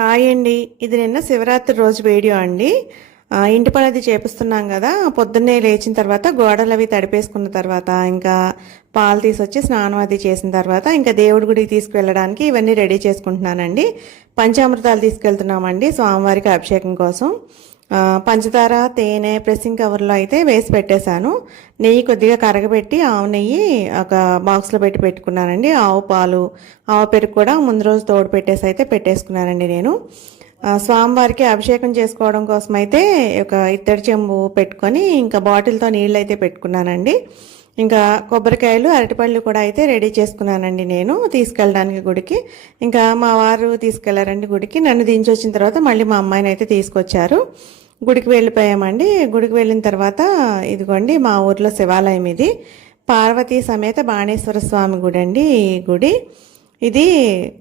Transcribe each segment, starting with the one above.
Hi అండి. ఇది నిన్న శివరాత్రి రోజు వీడియో అండి. ఇంటి పని అది చేపిస్తున్నాం కదా. పొద్దున్నే లేచిన తర్వాత గోడలు అవి తడిపేసుకున్న తర్వాత ఇంకా పాలు తీసుకొచ్చి స్నానం అది చేసిన తర్వాత ఇంకా దేవుడి గుడికి తీసుకువెళ్ళడానికి ఇవన్నీ రెడీ చేసుకుంటున్నానండి. పంచామృతాలు తీసుకెళ్తున్నామండి స్వామివారికి అభిషేకం కోసం. పంచదార తేనె ప్రెస్సింగ్ కవర్లో అయితే వేసి పెట్టేశాను. నెయ్యి కొద్దిగా కరగబెట్టి ఆవు నెయ్యి ఒక బాక్స్లో పెట్టి పెట్టుకున్నానండి. ఆవు పాలు ఆవు పెరుగు కూడా ముందు రోజు తోడు పెట్టేసి అయితే పెట్టేసుకున్నానండి నేను. స్వామివారికి అభిషేకం చేసుకోవడం కోసం అయితే ఒక ఇత్తడి చెంబు పెట్టుకొని ఇంకా బాటిల్తో నీళ్ళు అయితే పెట్టుకున్నానండి. ఇంకా కొబ్బరికాయలు అరటిపళ్ళు కూడా అయితే రెడీ చేసుకున్నానండి నేను తీసుకెళ్ళడానికి గుడికి. ఇంకా మా వారు తీసుకెళ్ళారండి గుడికి. నన్ను దించి వచ్చిన తర్వాత మళ్ళీ మా అమ్మాయిని అయితే తీసుకొచ్చారు. గుడికి వెళ్ళిపోయామండి. గుడికి వెళ్ళిన తర్వాత ఇదిగోండి మా ఊర్లో శివాలయం ఇది. పార్వతీ సమేత బాణేశ్వర స్వామి గుడి అండి ఈ గుడి. ఇది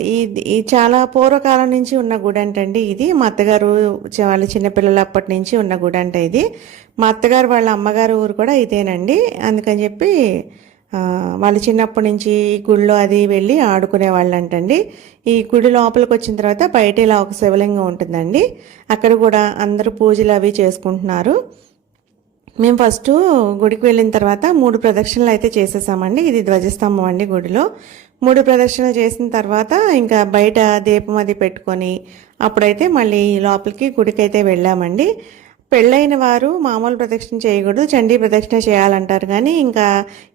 ఈ- చాలా పూర్వకాలం నుంచి ఉన్న గుడి అంటండి ఇది. మా అత్తగారు వాళ్ళ చిన్నపిల్లలు అప్పటి నుంచి ఉన్న గుడి అంట ఇది. మా అత్తగారు వాళ్ళ అమ్మగారు ఊరు కూడా ఇదేనండి. అందుకని చెప్పి వాళ్ళు చిన్నప్పటి నుంచి ఈ గుడిలో అది వెళ్ళి ఆడుకునే వాళ్ళు అంటండి ఈ గుడి లోపలికి వచ్చిన తర్వాత బయట ఇలా ఒక శివలింగం ఉంటుందండి. అక్కడ కూడా అందరూ పూజలు అవి చేసుకుంటున్నారు. మేము ఫస్ట్ గుడికి వెళ్ళిన తర్వాత మూడు ప్రదక్షిణలు అయితే చేసేసామండి. ఇది ధ్వజస్తంభం అండి గుడిలో. మూడు ప్రదక్షిణలు చేసిన తర్వాత ఇంకా బయట దీపం అది పెట్టుకొని అప్పుడైతే మళ్ళీ లోపలికి గుడికైతే వెళ్ళామండి. పెళ్ళైన వారు మామూలు ప్రదక్షిణ చేయకూడదు చండీ ప్రదక్షిణ చేయాలంటారు కానీ ఇంకా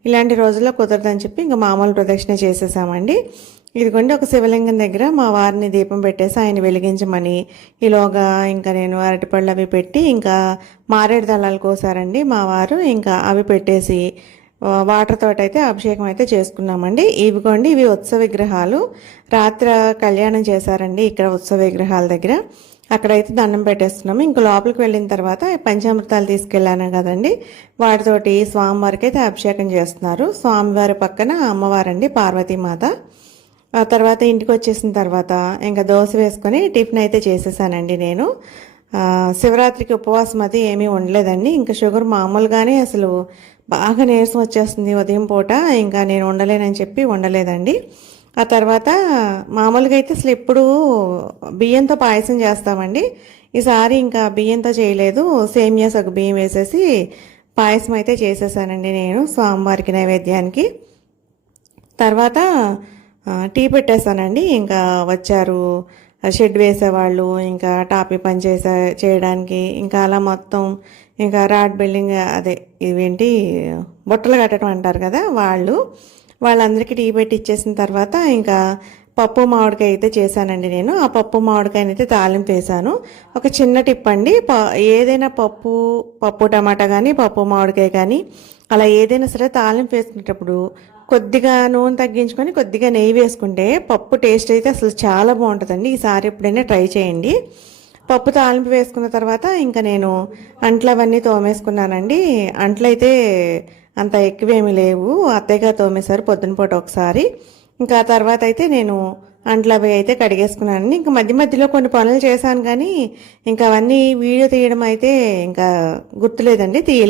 ఇలాంటి రోజుల్లో కుదరదని చెప్పి ఇంకా మామూలు ప్రదక్షిణ చేసేసామండి. ఇదిగోండి ఒక శివలింగం దగ్గర మా వారిని దీపం పెట్టేసి ఆయన వెలిగించమని ఈలోగా ఇంకా నేను అరటిపళ్ళు అవి పెట్టి ఇంకా మారేడు దళాలు కోసారండి మా వారు. ఇంకా అవి పెట్టేసి వాటర్ తోటి అయితే అభిషేకం అయితే చేసుకున్నామండి. ఇవిగోండి ఇవి ఉత్సవ విగ్రహాలు. రాత్రి కళ్యాణం చేశారండి ఇక్కడ ఉత్సవ విగ్రహాల దగ్గర. అక్కడైతే దండం పెట్టేస్తున్నాము. ఇంక లోపలికి వెళ్ళిన తర్వాత పంచామృతాలు తీసుకెళ్ళాను కదండి. వాటితోటి స్వామివారికి అయితే అభిషేకం చేస్తున్నారు. స్వామివారి పక్కన అమ్మవారండి పార్వతీమాత. ఆ తర్వాత ఇంటికి వచ్చేసిన తర్వాత ఇంకా దోశ వేసుకొని టిఫిన్ అయితే చేసేసానండి నేను. శివరాత్రికి ఉపవాసం అది ఏమీ ఉండలేదండి. ఇంకా షుగర్ మామూలుగానే అసలు బాగా నీరసం వచ్చేస్తుంది ఉదయం పూట. ఇంకా నేను ఉండలేనని చెప్పి ఉండలేదండి. ఆ తర్వాత మామూలుగా అయితే అసలు ఎప్పుడు బియ్యంతో పాయసం చేస్తామండి. ఈసారి ఇంకా బియ్యంతో చేయలేదు. సేమియా సగ్గు బియ్యం వేసేసి పాయసం అయితే చేసేసానండి నేను స్వామివారికి నైవేద్యానికి. తర్వాత టీ పెట్టేశానండి ఇంకా వచ్చారు షెడ్ వేసేవాళ్ళు ఇంకా టాపీ పని చేసే చేయడానికి ఇంకా అలా మొత్తం ఇంకా రాడ్ బిల్డింగ్ అదే ఇవేంటి బుట్టలు కట్టడం అంటారు కదా వాళ్ళు. వాళ్ళందరికీ టీ పెట్టి ఇచ్చేసిన తర్వాత ఇంకా పప్పు మామిడికాయ అయితే చేశానండి నేను. ఆ పప్పు మామిడికాయని అయితే తాలింపు వేసాను ఒక చిన్న టిప్ అండి. ఏదైనా పప్పు పప్పు టమాటా కానీ పప్పు మామిడికాయ కానీ అలా ఏదైనా సరే తాలింపు వేసుకునేటప్పుడు కొద్దిగా నూనె తగ్గించుకొని కొద్దిగా నెయ్యి వేసుకుంటే పప్పు టేస్ట్ అయితే అసలు చాలా బాగుంటుందండి. ఈసారి ఎప్పుడైనా ట్రై చేయండి. పప్పు తాలింపు వేసుకున్న తర్వాత ఇంకా నేను అంట్లు అవన్నీ తోమేసుకున్నానండి. అంట్లు అయితే అంత ఎక్కువేమీ లేవు. అత్తయ్యగా తోమేశారు పొద్దున పూట ఒకసారి. ఇంకా తర్వాత అయితే నేను అంట్లు అవి అయితే కడిగేసుకున్నాను ఇంకా మధ్య మధ్యలో కొన్ని పనులు చేశాను కానీ ఇంకా అవన్నీ వీడియో తీయడం అయితే ఇంకా గుర్తులేదండి తీయలేదు.